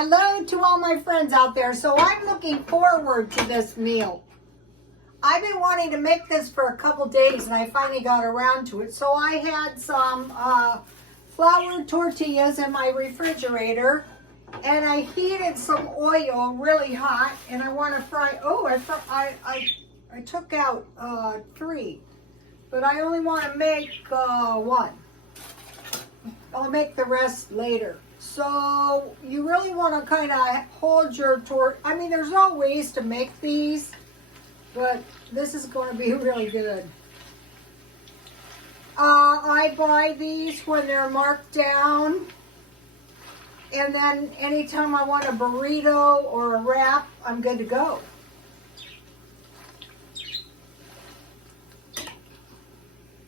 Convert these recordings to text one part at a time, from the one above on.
Hello to all my friends out there. So I'm looking forward to this meal. I've been wanting to make this for a couple days and I finally got around to it. So I had some flour tortillas in my refrigerator and I heated some oil really hot and I want to fry. Oh, I took out 3, but I only want to make 1. I'll make the rest later. So you really want to kind of hold your I mean, there's no ways to make these, but this is going to be really good. I buy these when they're marked down, and then anytime I want a burrito or a wrap, I'm good to go.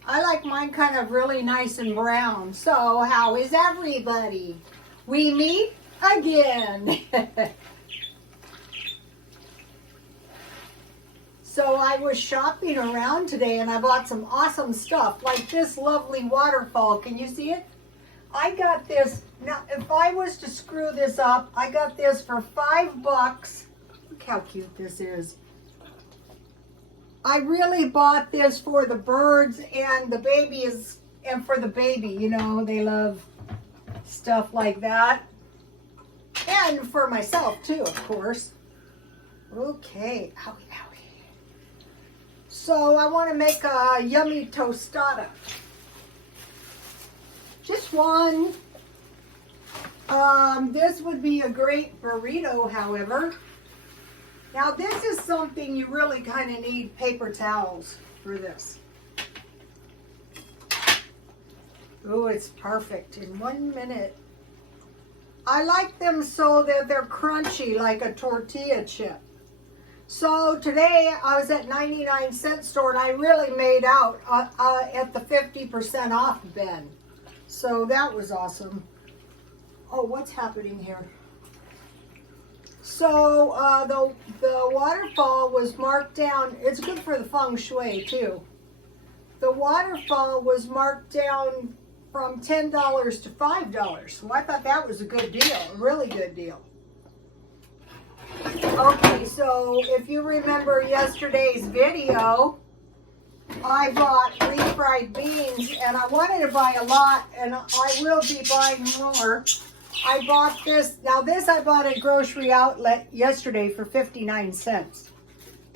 I like mine kind of really nice and brown. So how is everybody? We meet again. So I was shopping around today and I bought some awesome stuff like this lovely waterfall. Can you see it? I got this. Now, if I was to screw this up, I got this for $5. Look how cute this is. I really bought this for the birds and the babies, and for the baby, you know, they love stuff like that. And for myself too, of course. Okay, owie, owie. So I want to make a yummy tostada. Just one. This would be a great burrito, however. Now this is something you really kind of need paper towels for this. Oh, it's perfect in 1 minute. I like them so that they're crunchy like a tortilla chip. So today I was at 99-cent store and I really made out at the 50% off bin. So that was awesome. Oh, what's happening here? So the waterfall was marked down. It's good for the feng shui too. The waterfall was marked down from $10 to $5. So I thought that was a good deal, a really good deal. Okay, so if you remember yesterday's video, I bought refried beans and I wanted to buy a lot and I will be buying more. I bought this. Now this I bought at grocery outlet yesterday for 59 cents.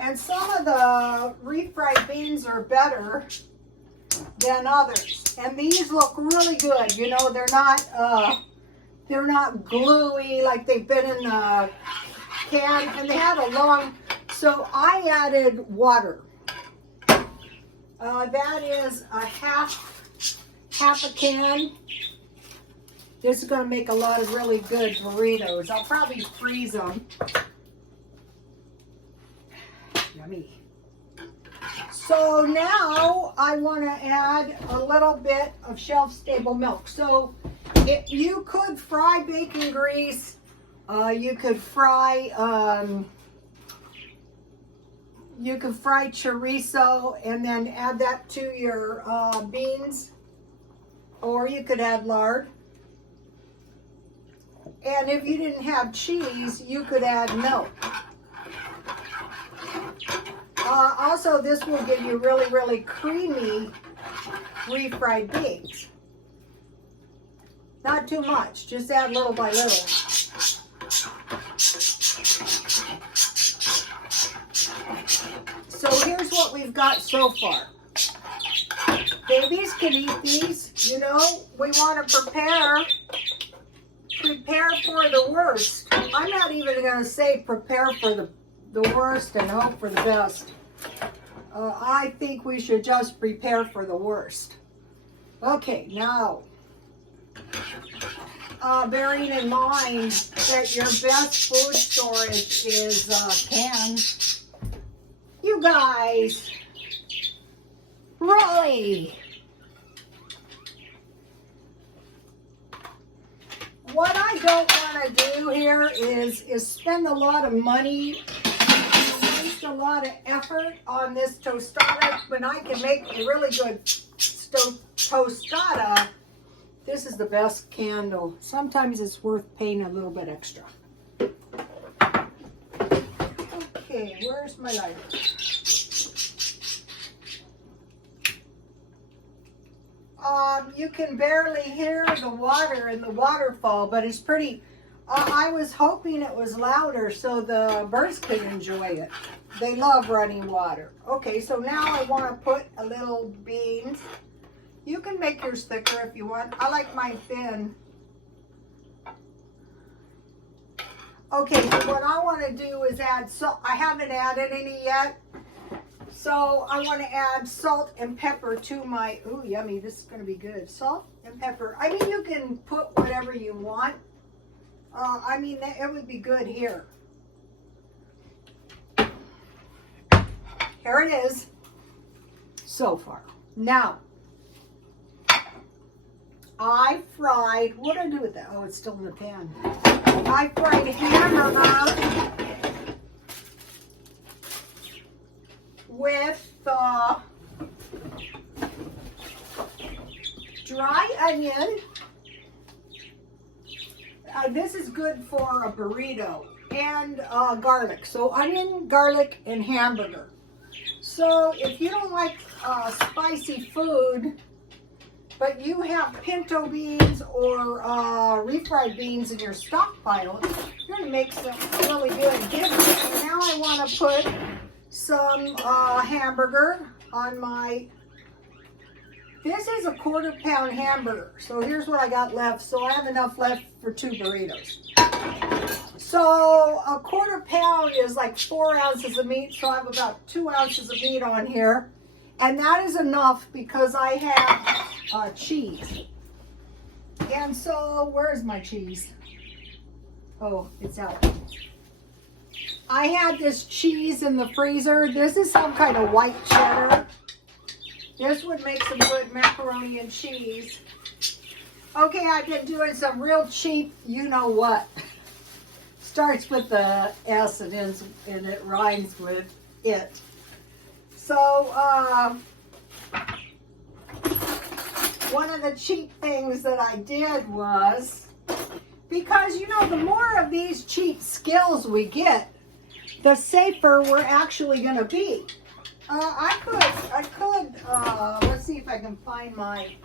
And some of the refried beans are better than others. And these look really good. You know, they're not gluey like they've been in the can. And they had a long, so I added water. That is a half a can. This is going to make a lot of really good burritos. I'll probably freeze them. Yummy. So now I want to add a little bit of shelf-stable milk. So you could fry bacon grease. You could fry chorizo and then add that to your beans. Or you could add lard. And if you didn't have cheese, you could add milk. Also, this will give you really, really creamy refried beans. Not too much, just add little by little. So here's what we've got so far. Babies can eat these, you know. We want to prepare for the worst. I'm not even going to say prepare for the worst and hope for the best. I think we should just prepare for the worst. Okay, now, bearing in mind that your best food storage is canned, you guys, really? What I don't want to do here is spend a lot of money, waste a lot of effort on this tostada when I can make a really good tostada. This is the best candle. Sometimes it's worth paying a little bit extra. Okay, where's my lighter? You can barely hear the water in the waterfall, but it's pretty. I was hoping it was louder so the birds could enjoy it. They love running water. Okay, so now I want to put a little beans. You can make yours thicker if you want. I like mine thin. Okay, so what I want to do is add salt. I haven't added any yet. So I want to add salt and pepper to my, ooh, yummy, this is going to be good. Salt and pepper. I mean, you can put whatever you want. I mean, it would be good here. Here it is so far. Now, I fried, what did I do with that? Oh, it's still in the pan. I fried hamburger with dry onion. This is good for a burrito, and garlic. So onion, garlic, and hamburger. So if you don't like spicy food, but you have pinto beans or refried beans in your stockpile, you're going to make some really good dinners. And now I want to put some hamburger on my, this is a 1/4 pound hamburger. So here's what I got left. So I have enough left for 2 burritos. So a 1/4 pound is like 4 ounces of meat. So I have about 2 ounces of meat on here. And that is enough because I have cheese. And so where's my cheese? Oh, it's out. I had this cheese in the freezer. This is some kind of white cheddar. This would make some good macaroni and cheese. Okay, I've been doing some real cheap, you know what. Starts with the S and ends, and it rhymes with it. So, one of the cheap things that I did was, because, you know, the more of these cheap skills we get, the safer we're actually going to be. I could, let's see if I can find my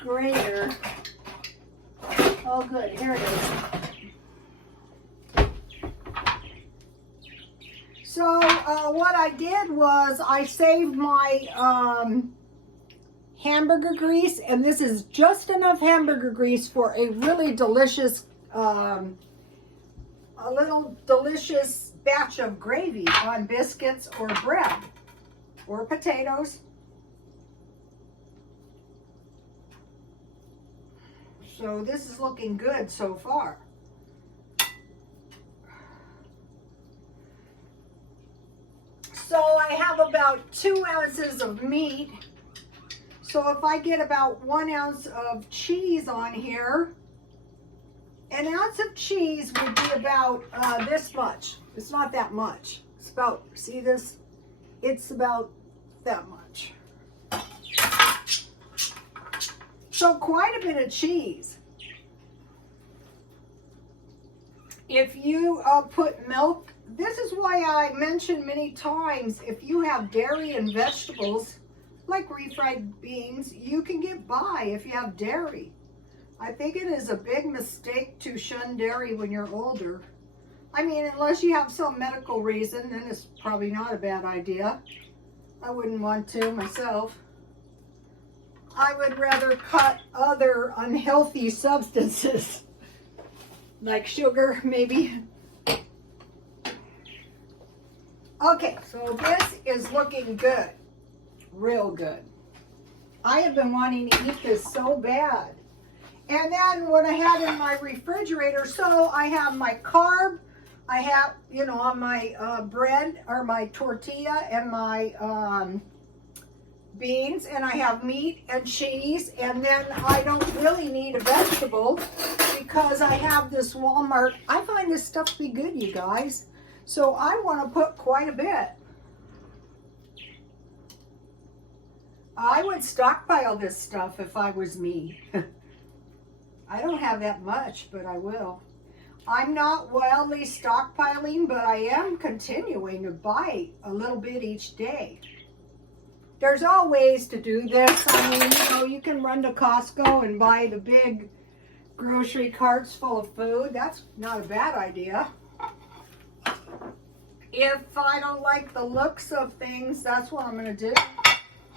grater. Oh, good, here it is. So, what I did was I saved my hamburger grease, and this is just enough hamburger grease for a really delicious, a little delicious batch of gravy on biscuits or bread or potatoes. So this is looking good so far. So I have about 2 ounces of meat. So if I get about 1 ounce of cheese on here, an ounce of cheese would be about this much. It's not that much. It's about, see this? It's about that much. So quite a bit of cheese. If you put milk, this is why I mentioned many times, if you have dairy and vegetables, like refried beans, you can get by if you have dairy. I think it is a big mistake to shun dairy when you're older. I mean, unless you have some medical reason, then it's probably not a bad idea. I wouldn't want to myself. I would rather cut other unhealthy substances, like sugar, maybe. Okay, so this is looking good. Real good. I have been wanting to eat this so bad. And then what I had in my refrigerator, so I have my carb, I have, you know, on my bread or my tortilla and my beans, and I have meat and cheese, and then I don't really need a vegetable because I have this Walmart. I find this stuff to be good, you guys. So I want to put quite a bit. I would stockpile this stuff if I was me. I don't have that much, but I will. I'm not wildly stockpiling, but I am continuing to buy a little bit each day. There's all ways to do this. I mean, you know, you can run to Costco and buy the big grocery carts full of food. That's not a bad idea. If I don't like the looks of things, that's what I'm going to do.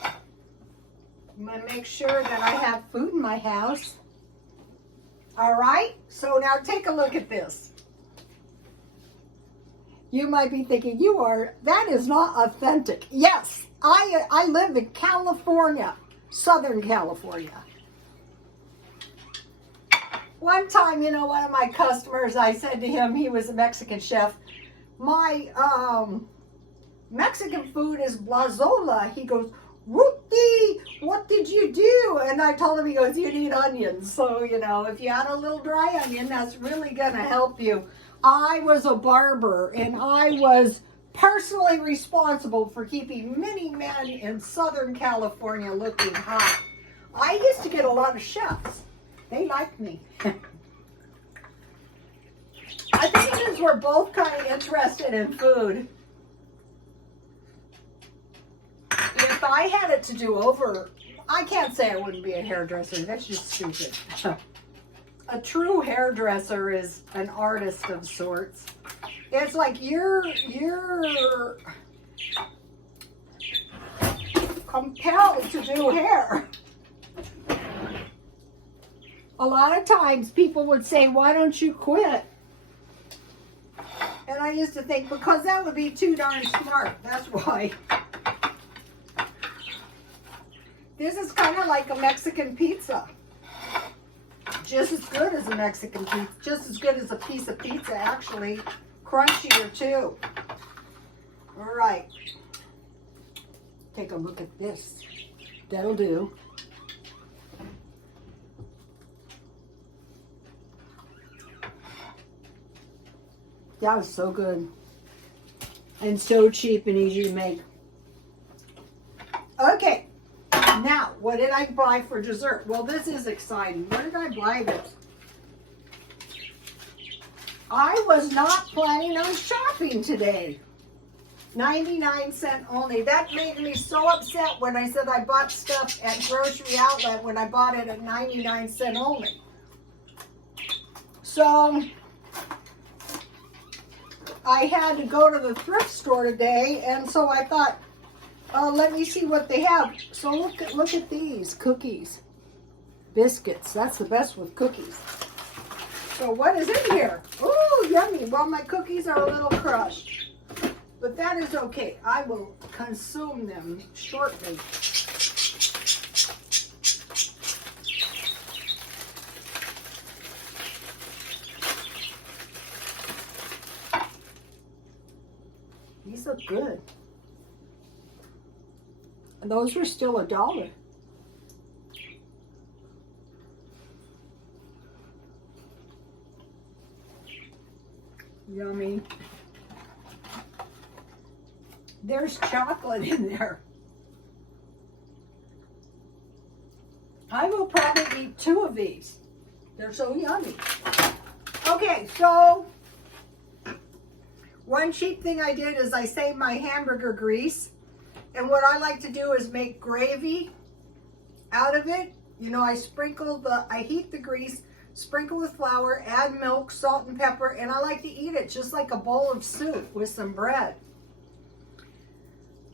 I'm going to make sure that I have food in my house. All right, so now take a look at this. You might be thinking, that is not authentic. Yes, I live in California, Southern California. One time, you know, one of my customers, I said to him, he was a Mexican chef, my Mexican food is blazola. He goes, Ruthie, what did you do? And I told him, he goes, you need onions. So, you know, if you add a little dry onion, that's really going to help you. I was a barber, and I was personally responsible for keeping many men in Southern California looking hot. I used to get a lot of chefs. They liked me. I think it is we're both kind of interested in food. If I had it to do over, I can't say I wouldn't be a hairdresser. That's just stupid. A true hairdresser is an artist of sorts. It's like you're compelled to do hair. A lot of times people would say, why don't you quit? And I used to think, because that would be too darn smart. That's why. This is kind of like a Mexican pizza. Just as good as a Mexican pizza. Just as good as a piece of pizza, actually. Crunchier, too. All right. Take a look at this. That'll do. That was so good. And so cheap and easy to make. Okay. Now, what did I buy for dessert? Well, this is exciting. Where did I buy this? I was not planning on shopping today. 99-cent only. That made me so upset when I said I bought stuff at Grocery Outlet when I bought it at 99-cent only. So, I had to go to the thrift store today, and so I thought, let me see what they have. So look at these cookies, biscuits. That's the best with cookies. So what is in here? Ooh, yummy. Well, my cookies are a little crushed, but that is okay. I will consume them shortly. These look good. And those are still $1. Yummy. There's chocolate in there. I will probably eat 2 of these. They're so yummy. Okay, so one cheap thing I did is I saved my hamburger grease. And what I like to do is make gravy out of it. You know, I heat the grease, sprinkle with flour, add milk, salt, and pepper, and I like to eat it just like a bowl of soup with some bread.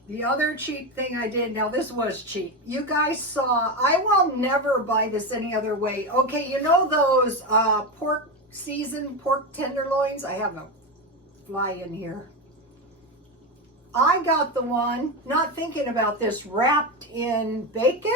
The other cheap thing I did, now this was cheap. You guys saw, I will never buy this any other way. Okay, you know those seasoned pork tenderloins? I have a fly in here. I got the one, not thinking about this, wrapped in bacon.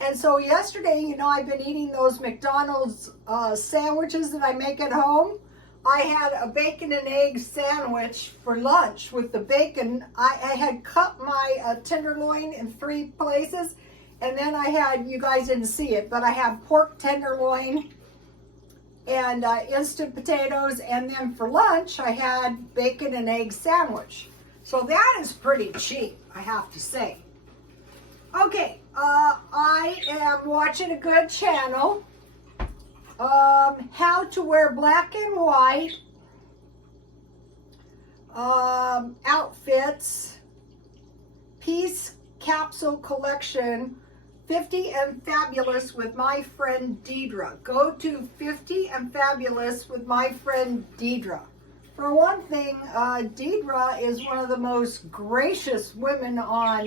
And so yesterday, you know, I've been eating those McDonald's sandwiches that I make at home. I had a bacon and egg sandwich for lunch with the bacon. I had cut my tenderloin in 3 places. And then I had, you guys didn't see it, but I had pork tenderloin and instant potatoes. And then for lunch, I had bacon and egg sandwich. So that is pretty cheap, I have to say. Okay, I am watching a good channel. How to wear black and white outfits, Peace Capsule Collection, 50 and Fabulous with my friend Deidre. Go to 50 and Fabulous with my friend Deidre. For one thing, Deidre is one of the most gracious women on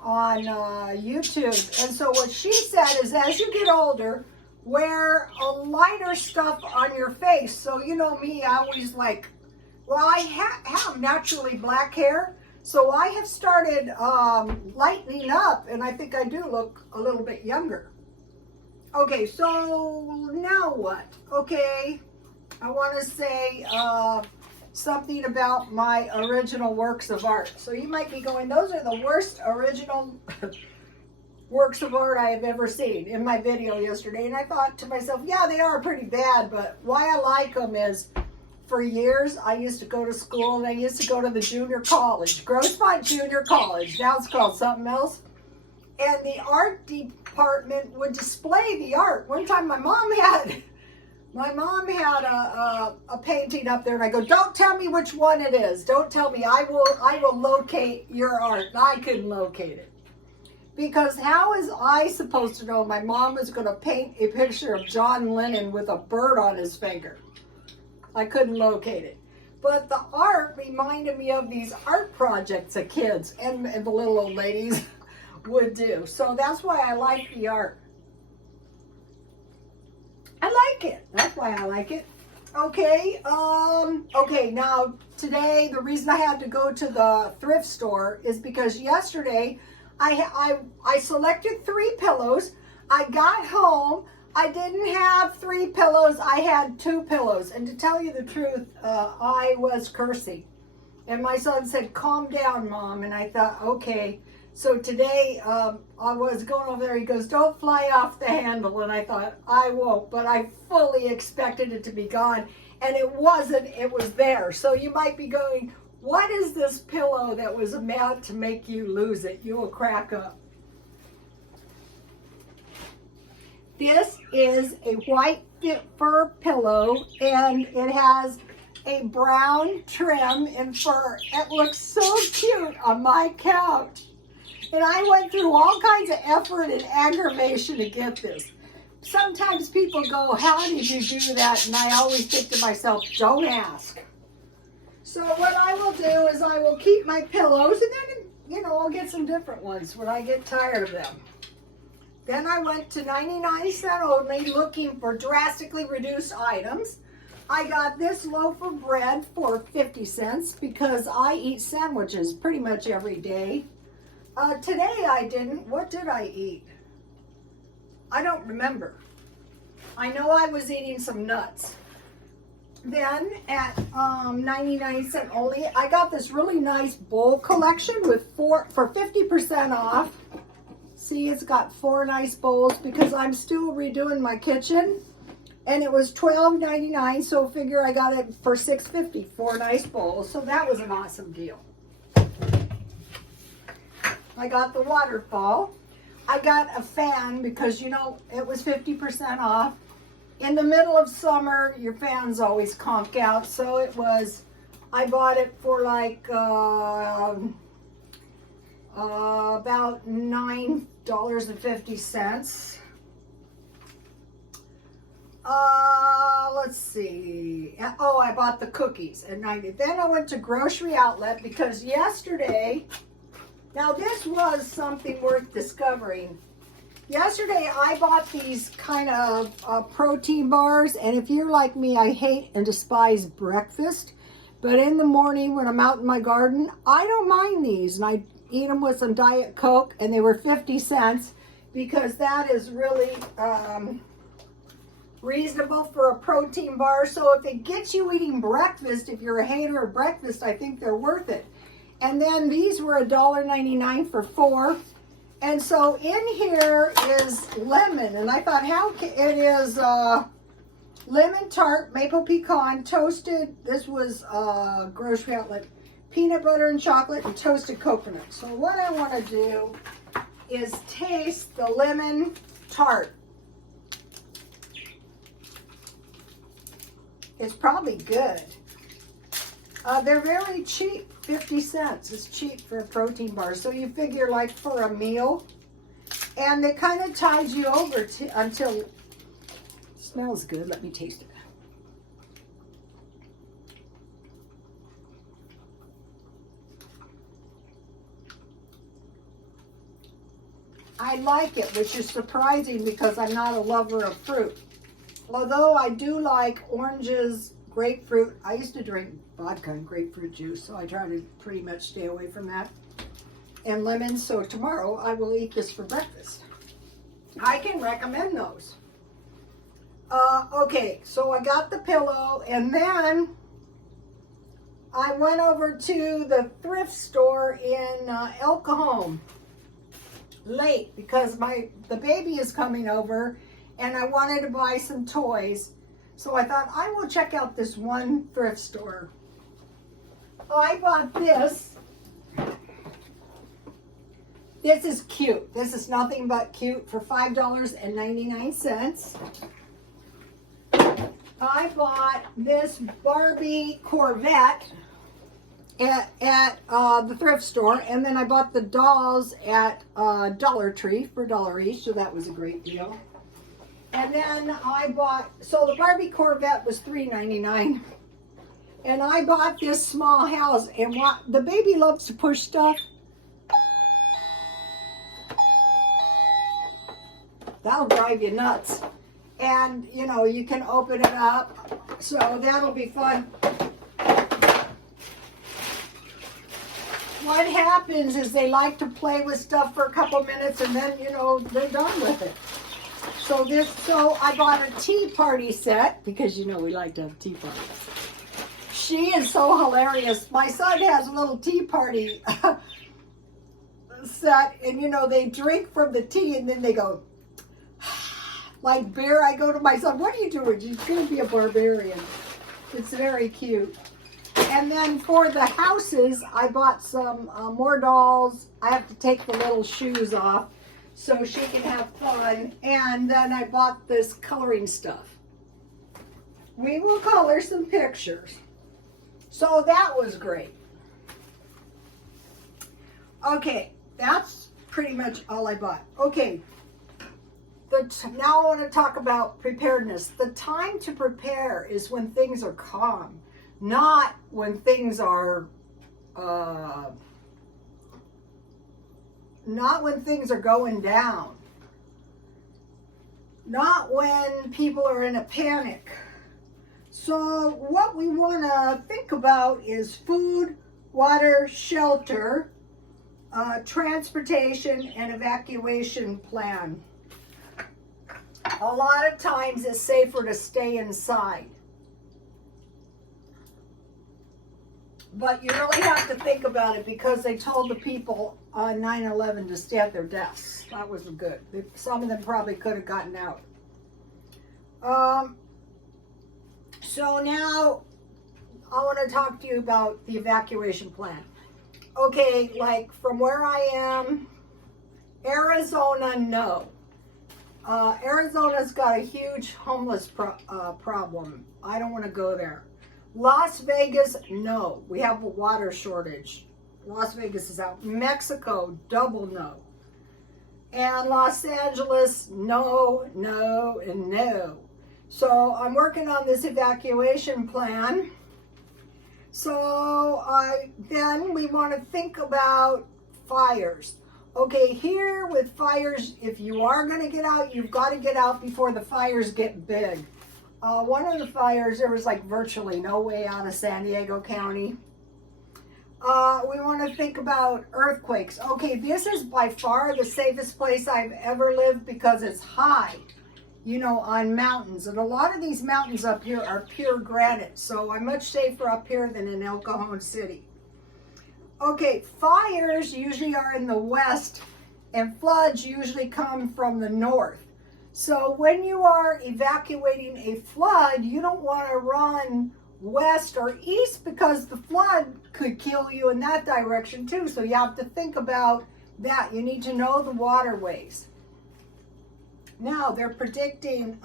YouTube. And so what she said is, as you get older, wear a lighter stuff on your face. So you know me, I always like, well, I have naturally black hair, so I have started lightening up, and I think I do look a little bit younger. Okay, so now what? Okay, I want to say something about my original works of art. So you might be going, those are the worst original works of art I have ever seen, in my video yesterday. And I thought to myself, yeah, they are pretty bad, but why I like them is, for years, I used to go to school, and I used to go to the junior college, Grossmont Junior College. Now it's called something else. And the art department would display the art. One time my mom had a painting up there, and I go, don't tell me which one it is. Don't tell me. I will locate your art. And I couldn't locate it. Because how is I supposed to know my mom was going to paint a picture of John Lennon with a bird on his finger? I couldn't locate it. But the art reminded me of these art projects that kids and the little old ladies would do. So that's why I like the art. I like it. That's why I like it. Okay, okay, now today the reason I had to go to the thrift store is because yesterday I selected 3 pillows. I got home. I didn't have 3 pillows. I had 2 pillows. And to tell you the truth, I was cursing. And my son said, calm down, Mom. And I thought, okay. So today I was going over there. He goes, don't fly off the handle. And I thought, I won't. But I fully expected it to be gone. And it wasn't. It was there. So you might be going, what is this pillow that was meant to make you lose it? You will crack up. This is a white fur pillow, and it has a brown trim and fur. It looks so cute on my couch. And I went through all kinds of effort and aggravation to get this. Sometimes people go, how did you do that? And I always think to myself, don't ask. So what I will do is I will keep my pillows, and then, you know, I'll get some different ones when I get tired of them. Then I went to 99-cent only looking for drastically reduced items. I got this loaf of bread for 50 cents because I eat sandwiches pretty much every day. Today I didn't. What did I eat? I don't remember. I know I was eating some nuts. Then at 99-cent only, I got this really nice bowl collection with for 50% off. See, it's got 4 nice bowls because I'm still redoing my kitchen. And it was $12.99, so figure I got it for $6.50, 4 nice bowls. So that was an awesome deal. I got the waterfall. I got a fan because, you know, it was 50% off. In the middle of summer, your fans always conk out. So it was, I bought it for like about $9.50. Let's see. Oh, I bought the cookies at 90. Then I went to Grocery Outlet because yesterday, now this was something worth discovering. Yesterday I bought these kind of protein bars, and if you're like me, I hate and despise breakfast. But in the morning when I'm out in my garden, I don't mind these, and I eat them with some Diet Coke, and they were 50 cents because that is really reasonable for a protein bar. So if it gets you eating breakfast, if you're a hater of breakfast, I think they're worth it. And then these were $1.99 for 4. And so in here is lemon, and I thought, how can, it is lemon tart, maple pecan, toasted. This was Grocery Outlet, peanut butter and chocolate, and toasted coconut. So what I want to do is taste the lemon tart. It's probably good. They're very cheap, 50 cents. It's cheap for a protein bar. So you figure like for a meal, and it kind of ties you over until it smells good. Let me taste it. I like it, which is surprising because I'm not a lover of fruit. Although I do like oranges, grapefruit. I used to drink vodka and grapefruit juice, so I try to pretty much stay away from that. And lemons, so tomorrow I will eat this for breakfast. I can recommend those. Okay, so I got the pillow, and then I went over to the thrift store in El Cajon late because the baby is coming over, and I wanted to buy some toys. So I thought I will check out this one thrift store. I bought this. This is cute. This is nothing but cute for $5.99. I bought this Barbie Corvette at the thrift store, and then I bought the dolls at Dollar Tree for $1 each, so that was a great deal. And then I bought, so the Barbie Corvette was $3.99, and I bought this small house, and the baby loves to push stuff. That'll drive you nuts. And, you know, you can open it up, so that'll be fun. What happens is they like to play with stuff for a couple minutes, and then, you know, they're done with it. So I bought a tea party set, because, you know, we like to have tea parties. She is so hilarious. My son has a little tea party set, and, you know, they drink from the tea, and then they go, like beer. I go to my son, what are you doing? She's going to be a barbarian. It's very cute. And then for the houses, I bought some more dolls. I have to take the little shoes off so she can have fun. And then I bought this coloring stuff. We will color some pictures. So that was great. Okay, that's pretty much all I bought. Okay, now I want to talk about preparedness. The time to prepare is when things are calm, not when things are going down, not when people are in a panic. So what we want to think about is food, water, shelter, transportation, and evacuation plan. A lot of times it's safer to stay inside. But you really have to think about it, because they told the people on 9/11 to stay at their desks. That was good. Some of them probably could have gotten out. So now I want to talk to you about the evacuation plan. Okay, like from where I am, Arizona, no. Arizona's got a huge homeless problem. I don't want to go there. Las Vegas, no. We have a water shortage. Las Vegas is out. Mexico, double no. And Los Angeles, no, no, and no. So I'm working on this evacuation plan. So then we want to think about fires. Okay, here with fires, if you are going to get out, you've got to get out before the fires get big. One of the fires, there was like virtually no way out of San Diego County. We want to think about earthquakes. Okay, this is by far the safest place I've ever lived because it's high, you know, on mountains. And a lot of these mountains up here are pure granite, so I'm much safer up here than in El Cajon City. Okay, fires usually are in the west, and floods usually come from the north. So when you are evacuating a flood, you don't want to run west or east, because the flood could kill you in that direction too. So you have to think about that. You need to know the waterways. Now they're predicting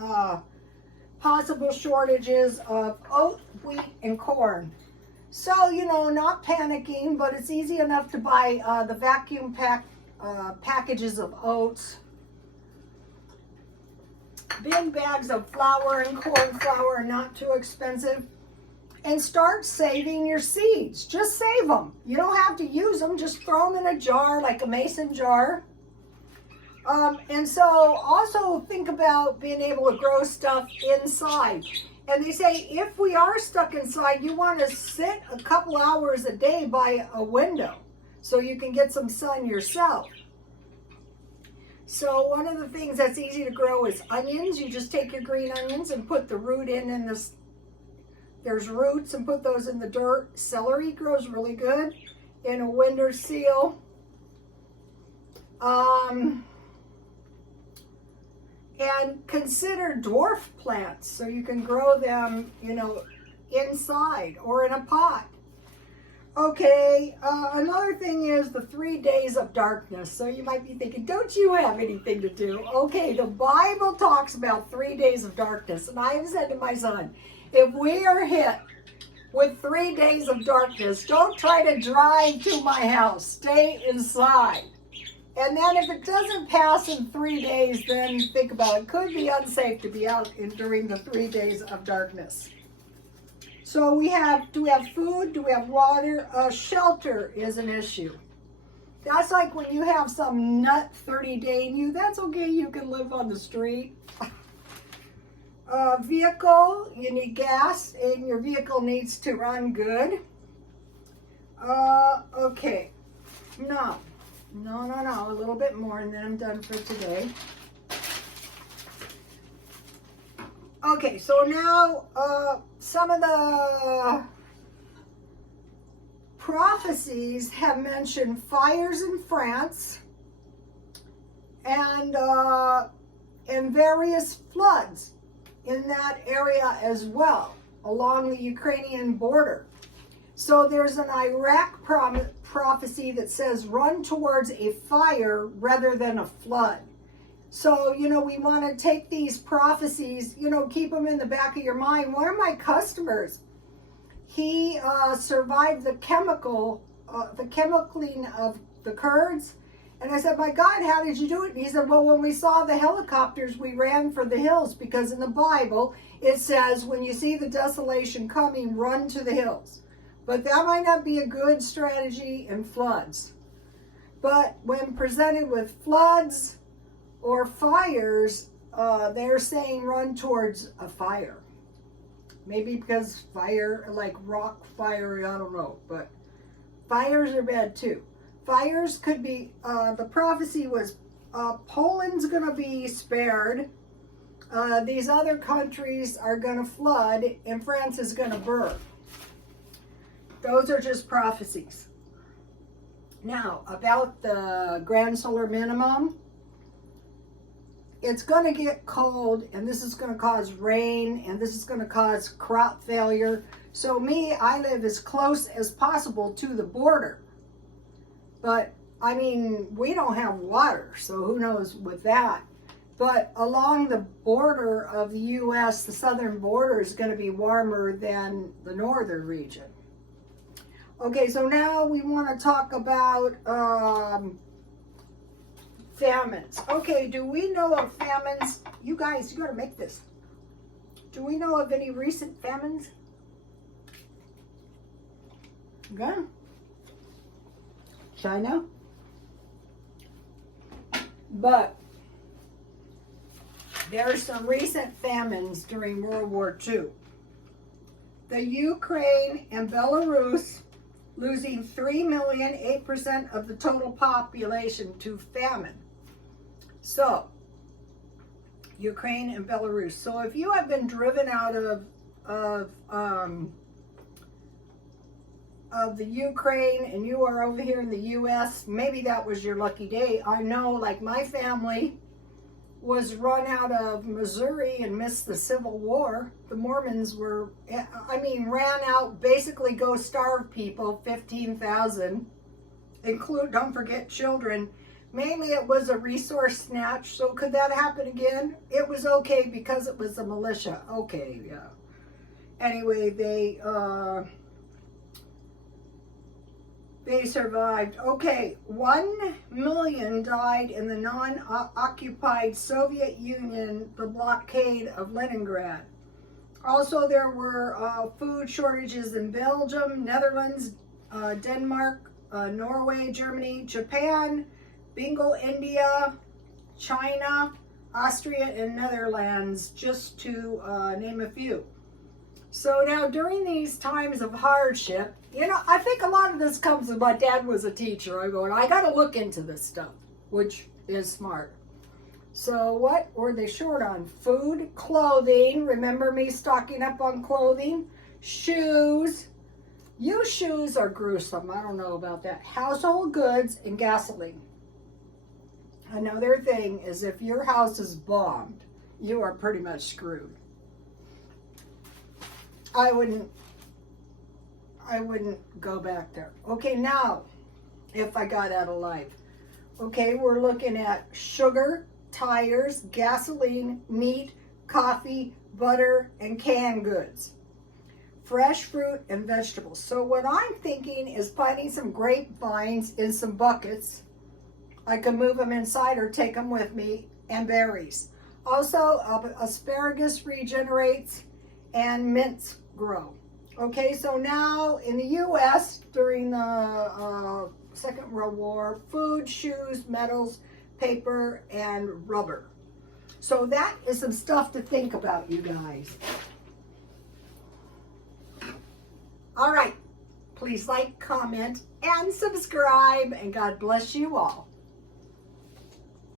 possible shortages of oat, wheat, and corn. So, you know, not panicking, but it's easy enough to buy the vacuum packages of oats. Bin bags of flour and corn flour are not too expensive. And start saving your seeds. Just save them. You don't have to use them. Just throw them in a jar, like a mason jar. And so also think about being able to grow stuff inside. And they say if we are stuck inside, you want to sit a couple hours a day by a window so you can get some sun yourself. So one of the things that's easy to grow is onions. You just take your green onions and put the root in this. There's roots, and put those in the dirt. Celery grows really good in a window seal. And consider dwarf plants so you can grow them, you know, inside or in a pot. Okay, another thing is the 3 days of darkness. So you might be thinking, don't you have anything to do? Okay, the Bible talks about 3 days of darkness. And I have said to my son, if we are hit with 3 days of darkness, don't try to drive to my house. Stay inside. And then if it doesn't pass in 3 days, then think about it. It could be unsafe to be out during the 3 days of darkness. So do we have food? Do we have water? Shelter is an issue. That's like when you have some nut 30-day in you. That's okay. You can live on the street. Vehicle, you need gas, and your vehicle needs to run good. Okay. No, a little bit more, and then I'm done for today. Okay, so now some of the prophecies have mentioned fires in France and various floods in that area as well, along the Ukrainian border. So there's an Iraq prophecy that says run towards a fire rather than a flood. So, you know, we want to take these prophecies, you know, keep them in the back of your mind. One of my customers, he survived the chemicling of the Kurds. And I said, my God, how did you do it? And he said, well, when we saw the helicopters, we ran for the hills, because in the Bible, it says, when you see the desolation coming, run to the hills. But that might not be a good strategy in floods. But when presented with floods or fires, they're saying run towards a fire. Maybe because fire, like rock fire, I don't know. But fires are bad too. Fires could be, the prophecy was Poland's going to be spared. These other countries are going to flood, and France is going to burn. Those are just prophecies. Now, about the grand solar minimum, it's going to get cold, and this is going to cause rain, and this is going to cause crop failure. So I live as close as possible to the border. But, I mean, we don't have water, so who knows with that. But along the border of the U.S., the southern border is going to be warmer than the northern region. Okay, so now we want to talk about famines. Okay, do we know of famines? You guys, you got to make this. Do we know of any recent famines? Okay. China. But there are some recent famines during World War II. The Ukraine and Belarus losing 3 million, 8% of the total population to famine. So, Ukraine and Belarus. So if you have been driven out of the Ukraine and you are over here in the U.S., maybe that was your lucky day. I know, like my family was run out of Missouri and missed the Civil War. The Mormons ran out, basically go starve people, 15,000, don't forget children. Mainly it was a resource snatch, so could that happen again? It was okay because it was a militia. Okay, yeah. Anyway, they survived. Okay, 1 million died in the non-occupied Soviet Union, the blockade of Leningrad. Also, there were food shortages in Belgium, Netherlands, Denmark, Norway, Germany, Japan, Bengal, India, China, Austria, and Netherlands, just to name a few. So now during these times of hardship, you know, I think a lot of this comes from my dad was a teacher. I go, and I got to look into this stuff, which is smart. So what were they short on? Food, clothing. Remember me stocking up on clothing? Shoes. Used shoes are gruesome. I don't know about that. Household goods and gasoline. Another thing is if your house is bombed, you are pretty much screwed. I wouldn't go back there. Okay, now, if I got out alive. Okay, we're looking at sugar, tires, gasoline, meat, coffee, butter, and canned goods. Fresh fruit and vegetables. So what I'm thinking is finding some grapevines in some buckets. I can move them inside or take them with me, and berries. Also, asparagus regenerates and mints grow. Okay, so now in the U.S. during the Second World War, food, shoes, metals, paper, and rubber. So that is some stuff to think about, you guys. All right, please like, comment, and subscribe, and God bless you all.